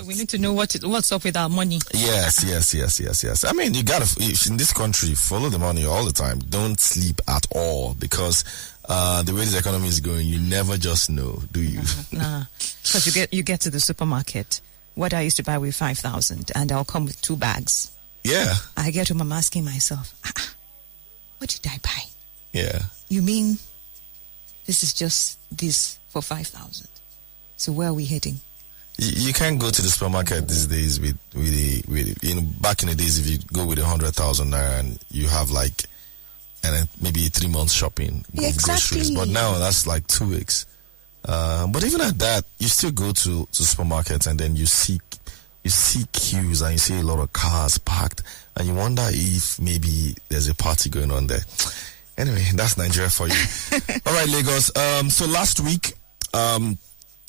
So we need to know what's up with our money. Yes. I mean, you gotta, in this country, follow the money all the time. Don't sleep at all, because the way the economy is going, you never just know, do you? Nah, because you get to the supermarket. What I used to buy with 5,000, and I'll come with 2 bags. Yeah. I get home, I'm asking myself, what did I buy? Yeah. You mean this is just this for 5,000? So where are we heading? You can't go to the supermarket these days with back in the days, if you go with 100,000 naira and you have like, and then maybe 3 months shopping of groceries. But now that's like 2 weeks. But even at that, you still go to supermarkets, and then you see queues, and you see a lot of cars parked, and you wonder if maybe there's a party going on there. Anyway, that's Nigeria for you. All right, Lagos. So last week,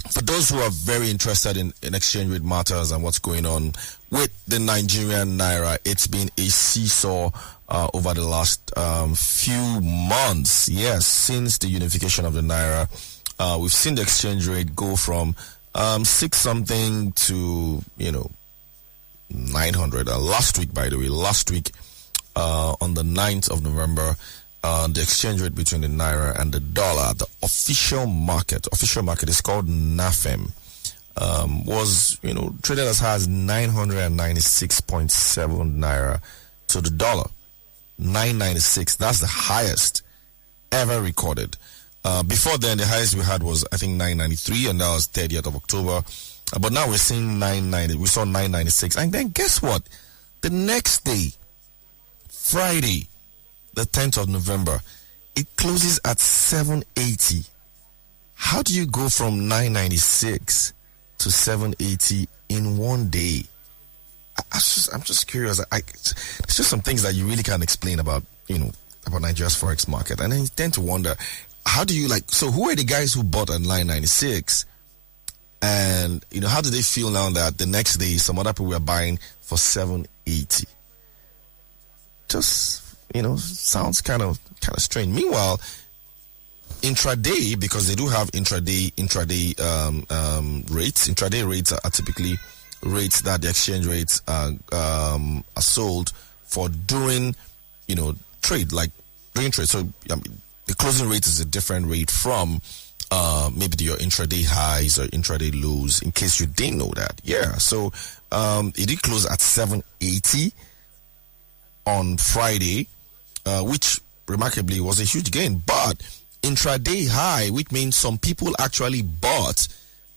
for those who are very interested in exchange rate matters and what's going on with the Nigerian naira, it's been a seesaw over the last few months. Yes, since the unification of the naira, we've seen the exchange rate go from 6 something to 900. Last week, by the way, on the 9th of November, the exchange rate between the naira and the dollar, the official market is called NAFEM, was traded as high as 996.7 naira to the dollar. 996, that's the highest ever recorded. Before then, the highest we had was, I think, 993, and that was 30th of October. But now we're seeing 990. We saw 996. And then guess what? The next day, Friday, the 10th of November, it closes at 780. How do you go from 996 to 780 in one day? I'm just curious. It's just some things that you really can't explain about Nigeria's forex market. And then you tend to wonder, how do you so who are the guys who bought at 996? And, how do they feel now that the next day some other people were buying for 780? Just, sounds kind of strange. Meanwhile, intraday, because they do have intraday rates. Intraday rates are typically rates that the exchange rates are sold for doing, trade, like doing trade. So the closing rate is a different rate from maybe your intraday highs or intraday lows, in case you didn't know that. Yeah, so it did close at 780 on Friday, which remarkably was a huge gain. But intraday high, which means some people actually bought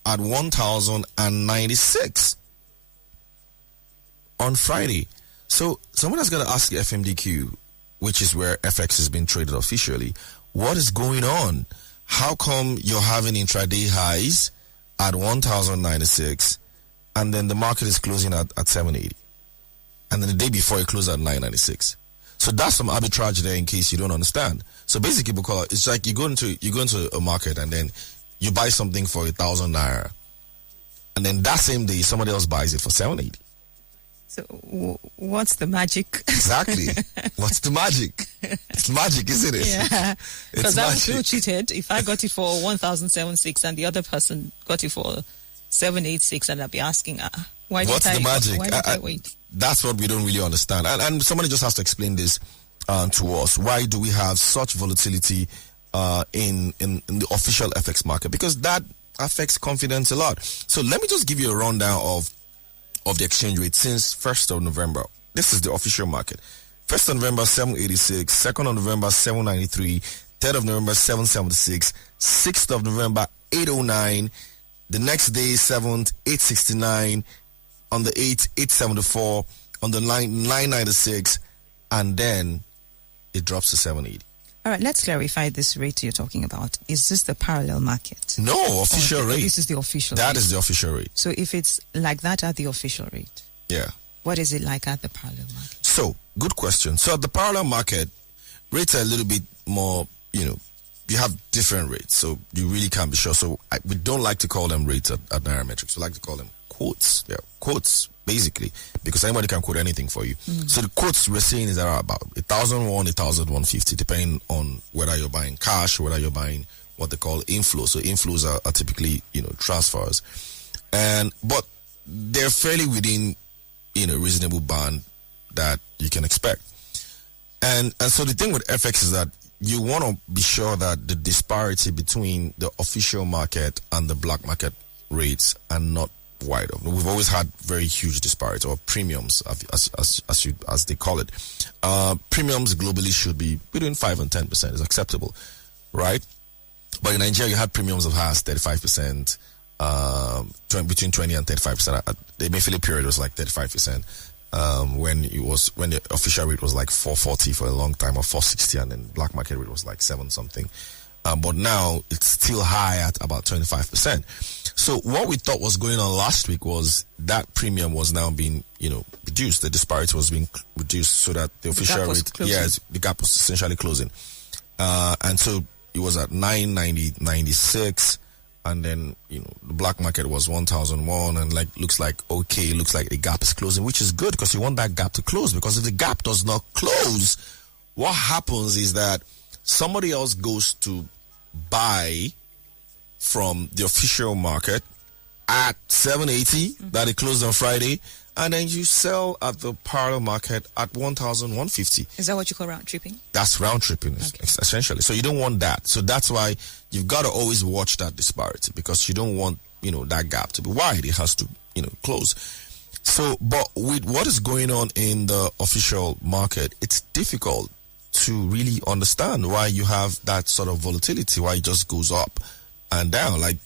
at 1,096 on Friday. So someone is going to ask the FMDQ, which is where FX has been traded officially, what is going on? How come you're having intraday highs at 1,096 and then the market is closing at 780? And then the day before it closed at 996. So that's some arbitrage there, in case you don't understand. So basically, because it's like you go into a market and then you buy something for 1,000 naira, and then that same day somebody else buys it for 780. So what's the magic? Exactly. What's the magic? It's magic, isn't it? Yeah. Because I would feel cheated if I got it for 1,076 and the other person got it for 786, and I'd be asking, what's the magic? Why did I wait? That's what we don't really understand. And somebody just has to explain this to us. Why do we have such volatility in the official FX market? Because that affects confidence a lot. So let me just give you a rundown of the exchange rate since 1st of November. This is the official market. 1st of November, 786. 2nd of November, 793. 3rd of November, 776. 6th of November, 809. The next day, 7th, 869. On the 8th, 874. On the 9th, 996. And then it drops to 780. All right, let's clarify this rate you're talking about. Is this the parallel market? No, official rate. This is the official rate. That is the official rate. So if it's like that at the official rate, yeah, what is it like at the parallel market? So, good question. So at the parallel market, rates are a little bit more, you have different rates. So you really can't be sure. So we don't like to call them rates at Nairametrics. We like to call them quotes. Yeah, quotes, basically, because anybody can quote anything for you. So the quotes we're seeing is about 1,001, 1,150, depending on whether you're buying cash or whether you're buying what they call inflows. So inflows are typically, transfers. But they're fairly within, reasonable band that you can expect. And so the thing with FX is that you want to be sure that the disparity between the official market and the black market rates are not wide open. We've always had very huge disparity, or premiums, as they call it. Premiums globally should be between 5 and 10% is acceptable, right? But in Nigeria, you had premiums of high as 35%, between 20 and 35%. The Emefiele period was like 35%. When the official rate was like 440 for a long time, or 460, and then black market rate was like 7 something. But now it's still high at about 25%. So what we thought was going on last week was that premium was now being, reduced. The disparity was being reduced so that the official rate, the gap was essentially closing. And so it was at 990.96. And then, the black market was 1,001, and looks like the gap is closing, which is good because you want that gap to close. Because if the gap does not close, what happens is that somebody else goes to buy from the official market at 780 that it closed on Friday, and then you sell at the parallel market at 1,150. Is that what you call round tripping? That's round tripping, essentially. So you don't want that. So that's why you've got to always watch that disparity, because you don't want, that gap to be wide. It has to, close. So, but with what is going on in the official market, it's difficult to really understand why you have that sort of volatility, why it just goes up and down like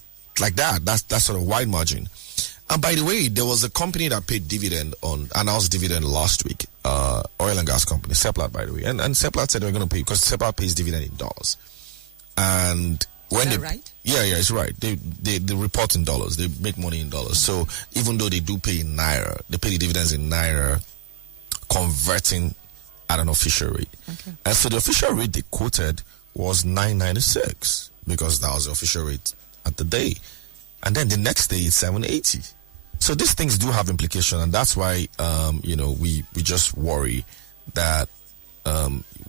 that. That's sort of wide margin. And by the way, there was a company that paid announced dividend last week, oil and gas company, Seplat, by the way. And Seplat said they're going to pay, because Seplat pays dividend in dollars. And when is that right? Yeah, it's right. They report in dollars. They make money in dollars. So even though they do pay in naira, they pay the dividends in naira, converting at an official rate. Okay. And so the official rate they quoted was 996, because that was the official rate at the day. And then the next day it's 780. So these things do have implication, and that's why we just worry that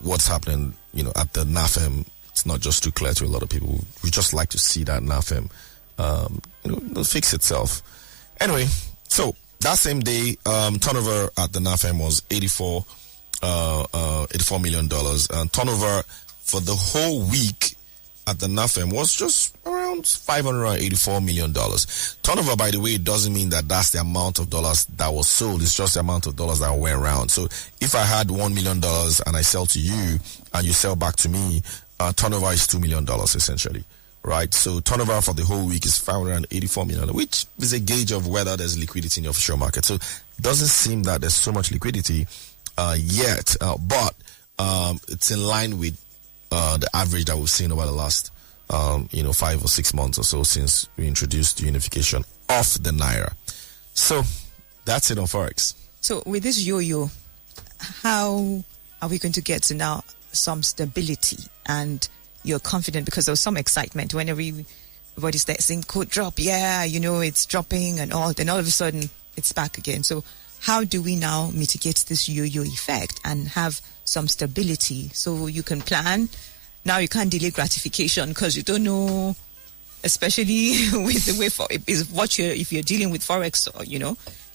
what's happening at the NAFEM, it's not just too clear to a lot of people. We just like to see that NAFEM fix itself. Anyway, so that same day, turnover at the NAFEM was $84 million, and turnover for the whole week at the NAFEM was just around $584 million. Turnover, by the way, doesn't mean that that's the amount of dollars that was sold. It's just the amount of dollars that went around. So if I had $1 million and I sell to you and you sell back to me, turnover is $2 million essentially, right? So turnover for the whole week is $584 million, which is a gauge of whether there's liquidity in the official market. So it doesn't seem that there's so much liquidity yet, but it's in line with the average that we've seen over the last 5 or 6 months or so since we introduced the unification of the naira. So that's it on Forex. So with this yo-yo, how are we going to get to now some stability? And you're confident, because there was some excitement when everybody started saying could drop, it's dropping and all, then all of a sudden it's back again. So how do we now mitigate this yo-yo effect and have some stability so you can plan? Now you can't delay gratification because you don't know, especially with the way if you're dealing with Forex,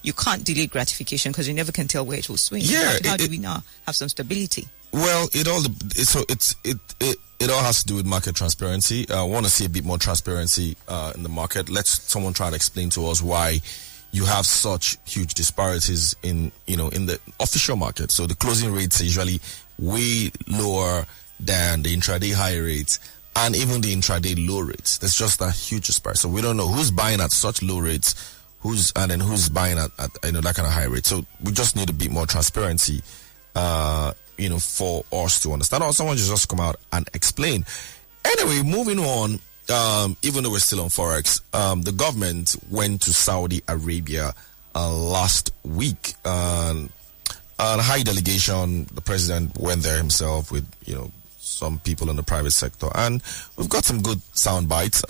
you can't delay gratification because you never can tell where it will swing. Yeah, how do we now have some stability? Well, it all has to do with market transparency. I want to see a bit more transparency in the market. Let someone try to explain to us why you have such huge disparities in the official market. So the closing rates are usually way lower than the intraday high rates and even the intraday low rates. There's just a huge disparity. So we don't know who's buying at such low rates, who's buying at that kind of high rate. So we just need a bit more transparency, for us to understand, or someone just come out and explain. Anyway, moving on. Even though we're still on Forex, the government went to Saudi Arabia last week. On a high delegation, the president went there himself with, some people in the private sector. And we've got some good sound bites.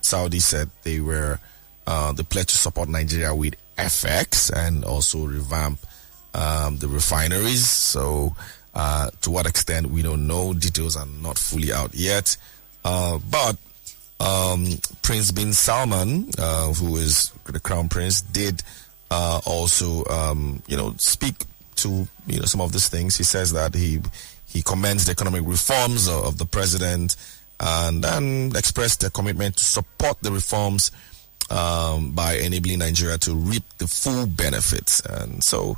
Saudi said they pledged to support Nigeria with FX and also revamp the refineries. So to what extent, we don't know. Details are not fully out yet. But Prince bin Salman, who is the crown prince, did also, speak to some of these things. He says that he commends the economic reforms of the president, and then expressed their commitment to support the reforms by enabling Nigeria to reap the full benefits. And so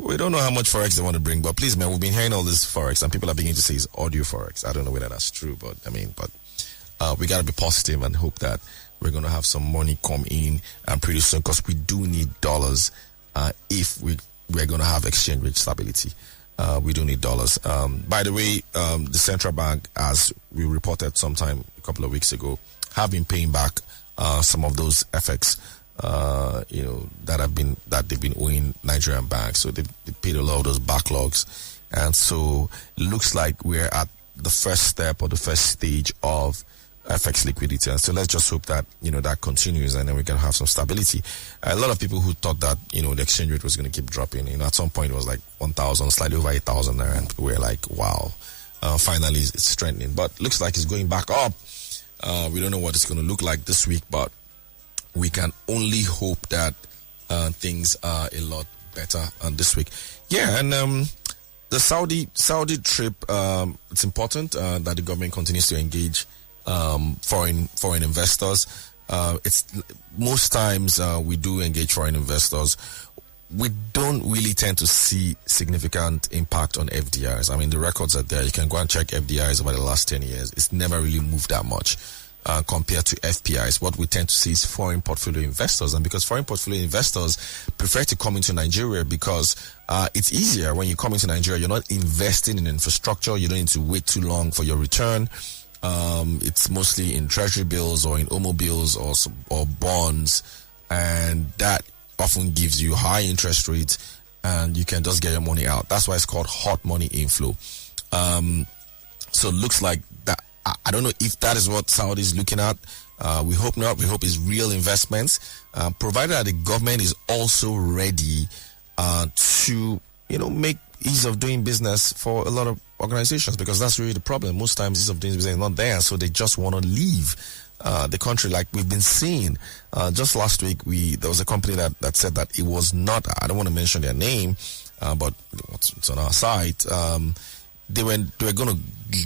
we don't know how much forex they want to bring, but please, man, we've been hearing all this forex, and people are beginning to say it's audio forex. I don't know whether that's true, but we got to be positive and hope that we're going to have some money come in pretty soon, because we do need dollars if we're going to have exchange rate stability. We do need dollars. By the way, the central bank, as we reported sometime a couple of weeks ago, have been paying back some of those FX, that they've been owing Nigerian banks. So they paid a lot of those backlogs, and so it looks like we're at the first step or the first stage of FX liquidity. And so let's just hope that that continues, and then we can have some stability. A lot of people who thought that the exchange rate was going to keep dropping. At some point it was like 1,000, slightly over 8,000 there, and we're like, wow, finally it's strengthening. But looks like it's going back up. We don't know what it's going to look like this week, but we can only hope that things are a lot better this week. Yeah, and the Saudi trip, it's important that the government continues to engage foreign investors. It's most times we do engage foreign investors. We don't really tend to see significant impact on FDIs. I mean, the records are there. You can go and check FDIs over the last 10 years. It's never really moved that much compared to FPIs. What we tend to see is foreign portfolio investors. And because foreign portfolio investors prefer to come into Nigeria because it's easier when you come into Nigeria. You're not investing in infrastructure. You don't need to wait too long for your return. It's mostly in treasury bills or in OMO bills or bonds, and that often gives you high interest rates, and you can just get your money out. That's why it's called hot money inflow. So it looks like that. I don't know if that is what Saudi is looking at. We hope not. We hope it's real investments, provided that the government is also ready to make ease of doing business for a lot of organizations, because that's really the problem. Most times ease of doing business is not there, so they just want to leave the country, like we've been seeing. Just last week, there was a company that said that it was not, I don't want to mention their name, but it's on our site. They were going to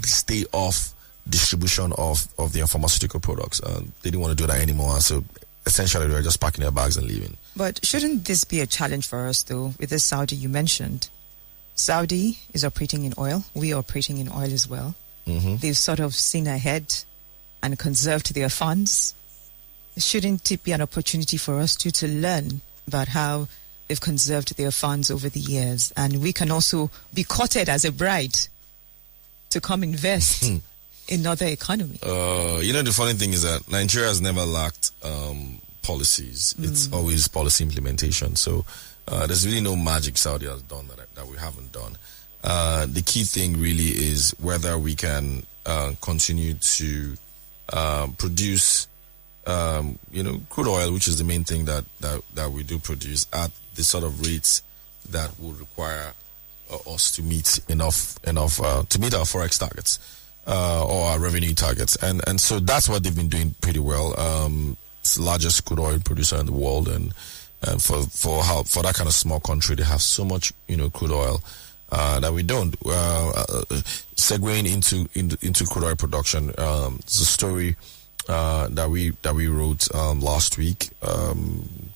stay off distribution of their pharmaceutical products. They didn't want to do that anymore, so essentially they were just packing their bags and leaving. But shouldn't this be a challenge for us, though, with this Saudi you mentioned? Saudi is operating in oil. We are operating in oil as well. Mm-hmm. They've sort of seen ahead and conserved their funds. Shouldn't it be an opportunity for us to learn about how they've conserved their funds over the years? And we can also be courted as a bride to come invest in other economy. The funny thing is that Nigeria has never lacked policies. It's always policy implementation. So there's really no magic Saudi has done that we haven't done. The key thing really is whether we can continue to produce, crude oil, which is the main thing that we do produce, at the sort of rates that will require us to meet enough to meet our forex targets or our revenue targets, and so that's what they've been doing pretty well. It's the largest crude oil producer in the world, and for that kind of small country, they have so much crude oil that we don't. Segueing into crude oil production, it's a story that we wrote last week.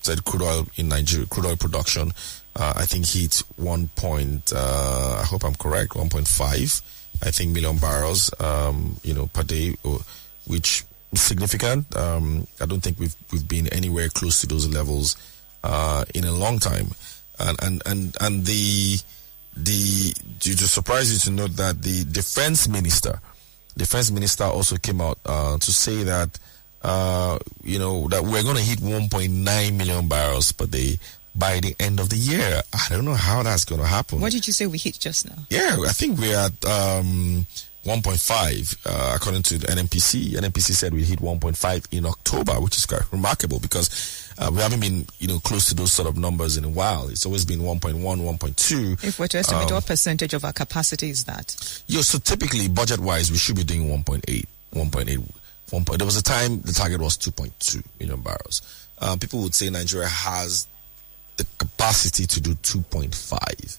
Said crude oil in Nigeria, crude oil production, I think hit I hope I'm correct, 1.5, I think, million barrels, per day, which is significant. I don't think we've been anywhere close to those levels in a long time, and the to surprise you to note that the defense minister also came out to say that that we're going to hit 1.9 million barrels per day by the end of the year. I don't know how that's going to happen. What did you say we hit just now? Yeah, I think we're at 1.5 according to the NNPC. NNPC said we hit 1.5 in October, which is quite remarkable because we haven't been close to those sort of numbers in a while. It's always been 1.1, 1.2. If we're to estimate what percentage of our capacity is that? So typically budget wise we should be doing 1.8. There was a time the target was 2.2 million barrels. People would say Nigeria has the capacity to do 2.5.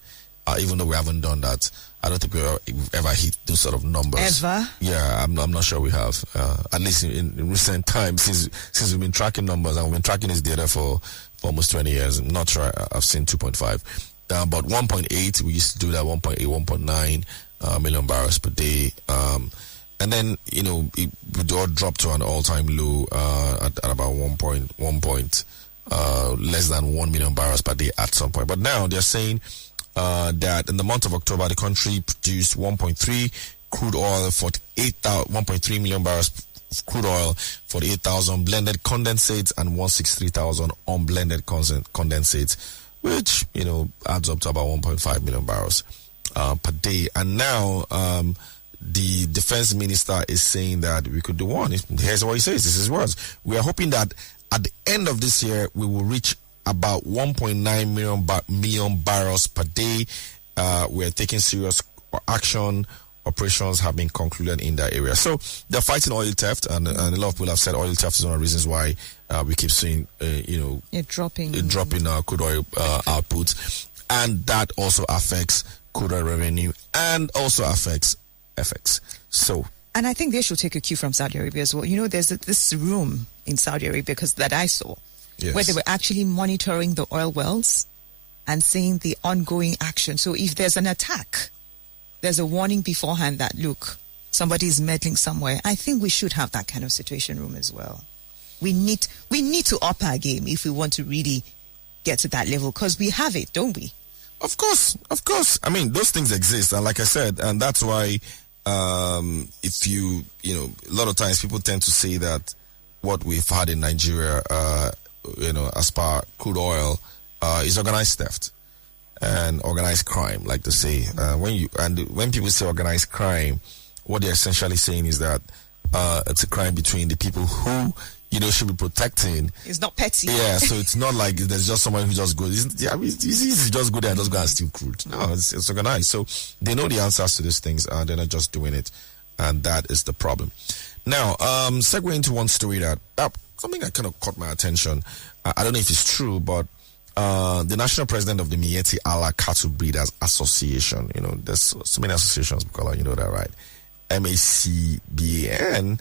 Even though we haven't done that, I don't think we've ever hit those sort of numbers. Ever? Yeah, I'm not sure we have. At least in recent times, since we've been tracking numbers, and we've been tracking this data for almost 20 years. I'm not sure I've seen 2.5. But 1.8, we used to do that, 1.8, 1.9 million barrels per day. And then, it would all drop to an all-time low at about less than 1 million barrels per day at some point. But now they're saying that in the month of October, the country produced 1.3 crude oil for 1.3 million barrels of crude oil, 48,000 blended condensates, and 163,000 unblended condensates, which adds up to about 1.5 million barrels per day. And now the defense minister is saying that we could do one. Here's what he says. This is his words. We are hoping that at the end of this year, we will reach about 1.9 million barrels per day. We're taking serious action. Operations have been concluded in that area. So they're fighting oil theft, and a lot of people have said oil theft is one of the reasons why we keep seeing, dropping crude oil output, and that also affects crude oil revenue and also affects FX. So, and I think they should take a cue from Saudi Arabia as well. There's this room in Saudi Arabia that I saw, yes, where they were actually monitoring the oil wells and seeing the ongoing action. So if there's an attack, there's a warning beforehand that, look, somebody is meddling somewhere. I think we should have that kind of situation room as well. We need to up our game if we want to really get to that level, because we have it, don't we? Of course. I mean, those things exist, and like I said, and that's why if a lot of times people tend to say that what we've had in Nigeria, as per crude oil, is organized theft and organized crime, like they say. When people say organized crime, what they're essentially saying is that it's a crime between the people who should be protecting. It's not petty. Yeah, so it's not like there's just someone who just goes. It's easy to just go there and just go and steal crude. No, it's organized. So they know the answers to these things, and they're not just doing it, and that is the problem. Now, segue into one story that something that kind of caught my attention. I don't know if it's true, but the national president of the Miyetti Allah Cattle Breeders Association, there's so many associations, because you know that, right? MACBAN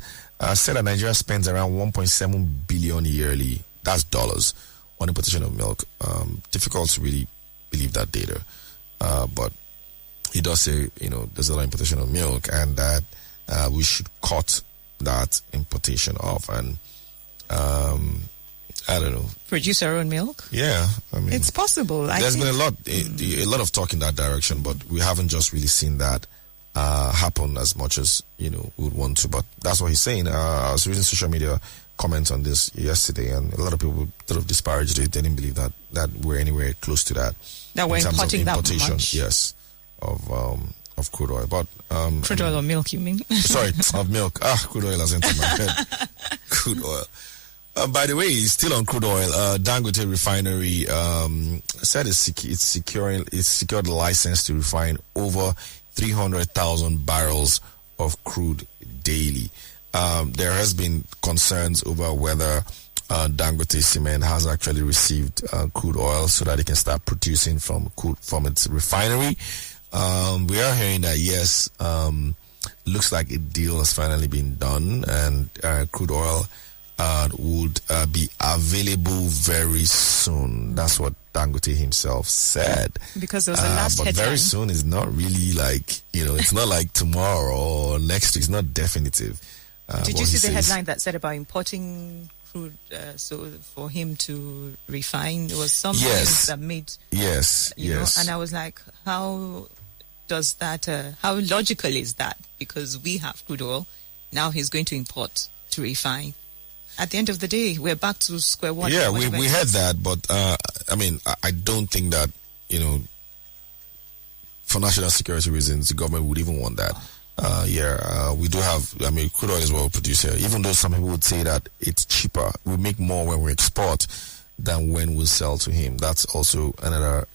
said that Nigeria spends around 1.7 billion yearly, that's dollars, on importation of milk. Difficult to really believe that data, but he does say there's a lot of importation of milk, and that we should cut that importation off, and I don't know, produce our own milk. Yeah, I mean, it's possible. There's been a lot of talk in that direction, but we haven't just really seen that happen as much as we would want to. But that's what he's saying. I was reading social media comments on this yesterday, and a lot of people sort of disparaged it. They didn't believe that we're anywhere close to that. That we're importing that much. Yes, of crude oil, but crude oil or milk, you mean? Sorry, of milk. Crude oil has entered my head. Crude oil. By the way, still on crude oil, Dangote Refinery said it's secured the license to refine over 300,000 barrels of crude daily. There has been concerns over whether Dangote Cement has actually received crude oil so that it can start producing from its refinery. We are hearing that yes, looks like a deal has finally been done, and crude oil would be available very soon. That's what Dangote himself said. Because there was a last but headline. Very soon is not really like, it's not like tomorrow or next week. It's not definitive. Did you see the headline that said about importing crude so for him to refine? There was something that made... Yes. And I was like, how does that... how logical is that? Because we have crude oil. Now he's going to import to refine. At the end of the day, we're back to square one. Yeah, we heard that, but I don't think that, for national security reasons, the government would even want that. We do have, crude oil is well produced here, even though some people would say that it's cheaper. We make more when we export than when we sell to him. That's also another,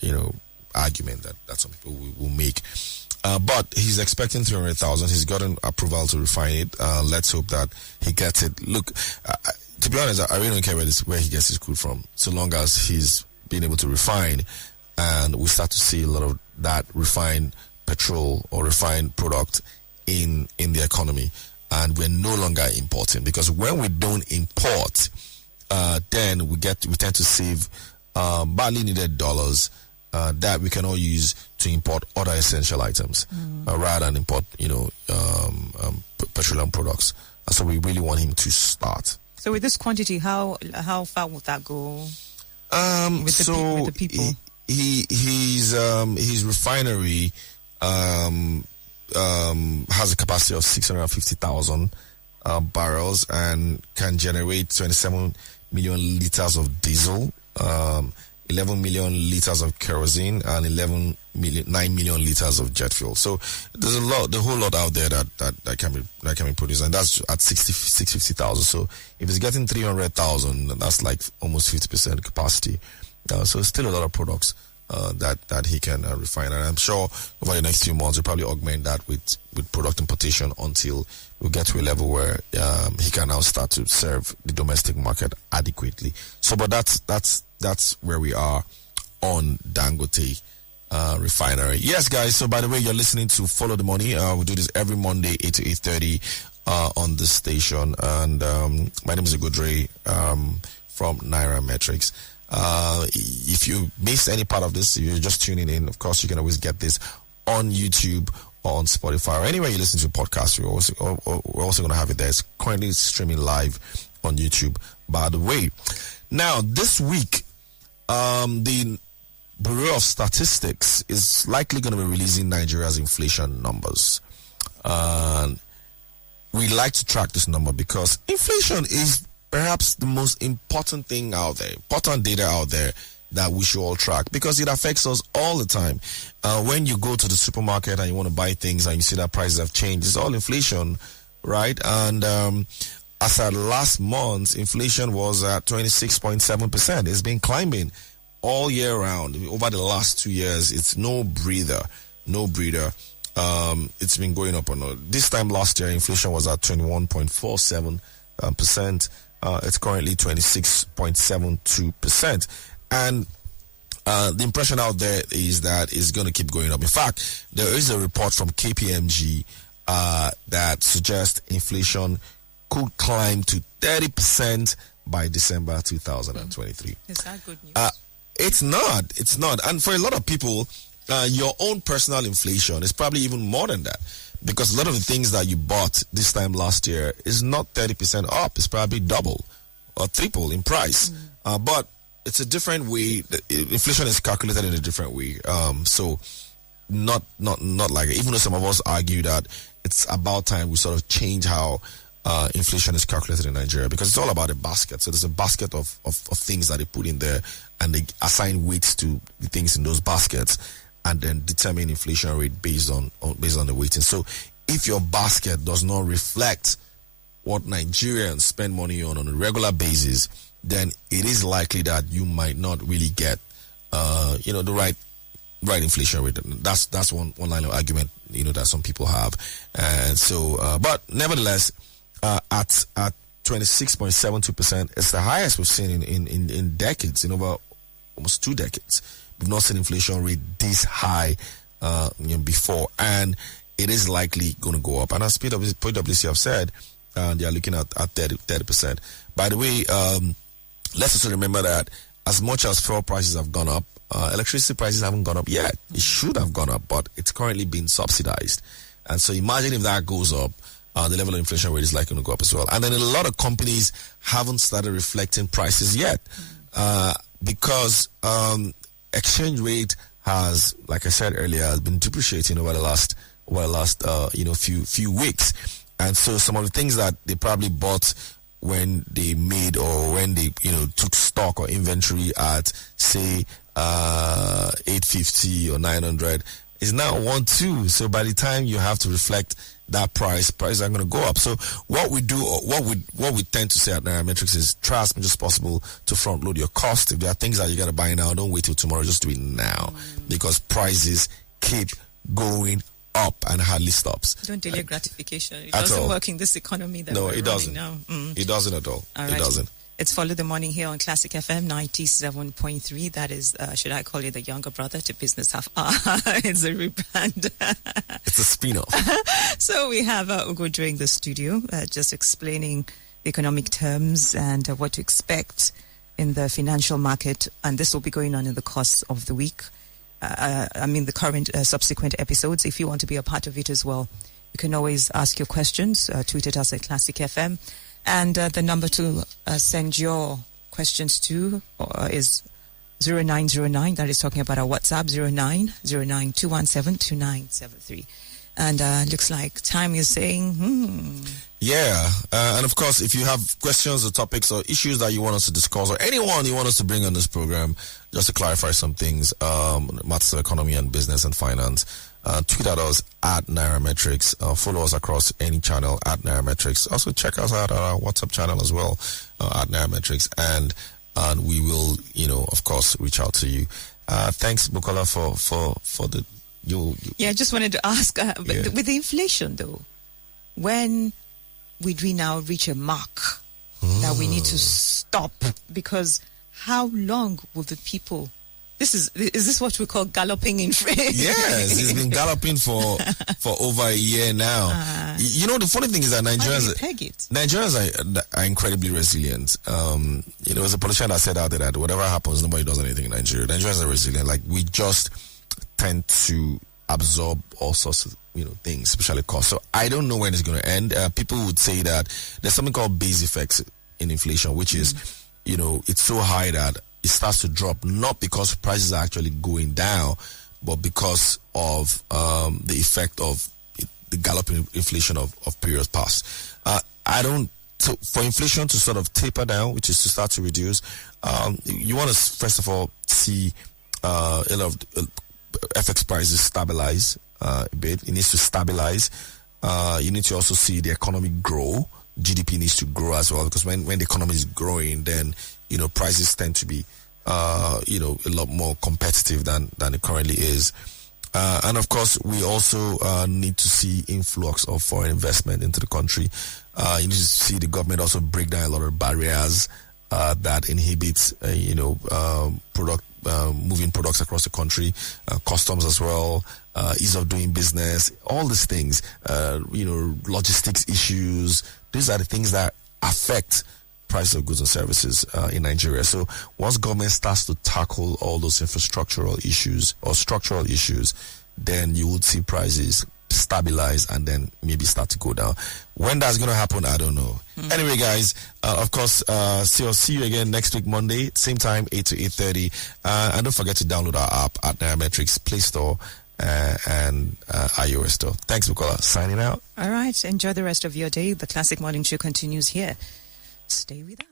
argument that some people will make. But he's expecting 300,000. He's gotten approval to refine it. Let's hope that he gets it. Look, to be honest, I really don't care where he gets his crude from, so long as he's been able to refine, and we start to see a lot of that refined petrol or refined product in the economy, and we're no longer importing, because when we don't import, then we tend to save badly needed dollars that we can all use to import other essential items rather than import, petroleum products. So we really want him to start. So with this quantity, how far would that go? With the people, his refinery has a capacity of 650,000 barrels and can generate 27 million liters of diesel, 11 million liters of kerosene, and 9 million liters of jet fuel. So there's the whole lot out there that can be produced, and that's at 650,000. So if it's getting 300,000, that's like almost 50% capacity. So it's still a lot of products that he can refine, and I'm sure over the next few months we'll probably augment that with product importation until we get to a level where he can now start to serve the domestic market adequately. So, but that's where we are on Dangote refinery. Yes, guys. So, by the way, you're listening to Follow the Money. We do this every Monday, 8 to 8:30 on this station, and my name is Ugodre from Nairametrics. If you missed any part of this, you're just tuning in, of course, you can always get this on YouTube or on Spotify or anywhere you listen to podcasts. We're also going to have it there. It's currently streaming live on YouTube, by the way. Now, this week, the Bureau of Statistics is likely going to be releasing Nigeria's inflation numbers. We like to track this number because inflation is perhaps the most important thing out there, important data out there that we should all track, because it affects us all the time. When you go to the supermarket and you want to buy things and you see that prices have changed, it's all inflation, right? And as at last month, inflation was at 26.7%. It's been climbing all year round. Over the last 2 years, it's no breather. It's been going up. This time last year, inflation was at 21.47%. It's currently 26.72%. And the impression out there is that it's going to keep going up. In fact, there is a report from KPMG that suggests inflation could climb to 30% by December 2023. Is that good news? It's not. And for a lot of people, your own personal inflation is probably even more than that, because a lot of the things that you bought this time last year is not 30% up. It's probably double or triple in price. But it's a different way. Inflation is calculated in a different way. So not like it. Even though some of us argue that it's about time we sort of change how inflation is calculated in Nigeria, because it's all about a basket. So there's a basket of things that they put in there, and they assign weights to the things in those baskets, and then determine inflation rate based on the weighting. So if your basket does not reflect what Nigerians spend money on a regular basis, then it is likely that you might not really get the right inflation rate. That's one line of argument that some people have. And so but nevertheless, at 26.72%, it's the highest we've seen in decades, in over almost 2 decades. We've not seen inflation rate this high before, and it is likely going to go up. And as PwC have said, they are looking at 30%. By the way, let's also remember that as much as fuel prices have gone up, electricity prices haven't gone up yet. It should have gone up, but it's currently being subsidized. And so imagine if that goes up, the level of inflation rate is likely to go up as well. And then a lot of companies haven't started reflecting prices yet, because exchange rate has, like I said earlier, has been depreciating over the last few weeks. And so some of the things that they probably bought when they made or when they took stock or inventory at, say, 850 or 900 is now 1.2. So by the time you have to reflect that prices are going to go up. So what we do, or what we tend to say at Nairametrics is try as much as possible to front load your cost. If there are things that you got to buy now, don't wait till tomorrow, just do it now, because prices keep going up and hardly stops. Don't delay gratification. It doesn't work in this economy that we're running now. It doesn't at all. It doesn't. It's Follow the Money here on Classic FM 97.3. That is, should I call it the younger brother to Business Half Hour? It's a rebrand. It's a spin-off. So we have Ugodre in the studio, just explaining the economic terms and what to expect in the financial market. And this will be going on in the course of the week. The current subsequent episodes. If you want to be a part of it as well, you can always ask your questions. Tweet at us at Classic FM. And the number to send your questions to is 0909. That is talking about our WhatsApp, 0909-217-2973. And looks like time is saying, Yeah. And of course, if you have questions or topics or issues that you want us to discuss or anyone you want us to bring on this program, just to clarify some things, matters of economy and business and finance, tweet at us at Nairametrics. Follow us across any channel at Nairametrics. Also check us out at our WhatsApp channel as well, at Nairametrics. And we will, of course, reach out to you. Thanks, Bukola, for the... Yeah, I just wanted to ask, with the inflation, though, when would we now reach a mark that we need to stop? Because how long will the people... Is this what we call galloping inflation? Yes, it's been galloping for over a year now. The funny thing is that Nigerians are incredibly resilient. There was a politician that said out there that whatever happens, nobody does anything in Nigeria. Nigerians are resilient. Like, we just tend to absorb all sorts of things, especially costs. So I don't know when it's going to end. People would say that there's something called base effects in inflation, which is it's so high that it starts to drop, not because prices are actually going down, but because of the effect of the galloping inflation of periods past. So for inflation to sort of taper down, which is to start to reduce, you want to first of all see a lot of FX prices stabilize a bit. It needs to stabilize. You need to also see the economy grow. GDP needs to grow as well, because when the economy is growing, then prices tend to be a lot more competitive than it currently is. And of course, we also need to see influx of foreign investment into the country. You need to see the government also break down a lot of barriers that inhibits moving products across the country, customs as well, ease of doing business, all these things, logistics issues. These are the things that affect prices of goods and services in Nigeria. So once government starts to tackle all those infrastructural issues or structural issues, then you would see prices stabilize and then maybe start to go down. When that's going to happen, I don't know. Anyway, guys, of course, I'll see you again next week, Monday, same time, 8 to 8:30. And don't forget to download our app at Nairametrics Play Store and iOS Store. Thanks, Bukola. Signing out. All right. Enjoy the rest of your day. The Classic Morning Show continues here. Stay with us.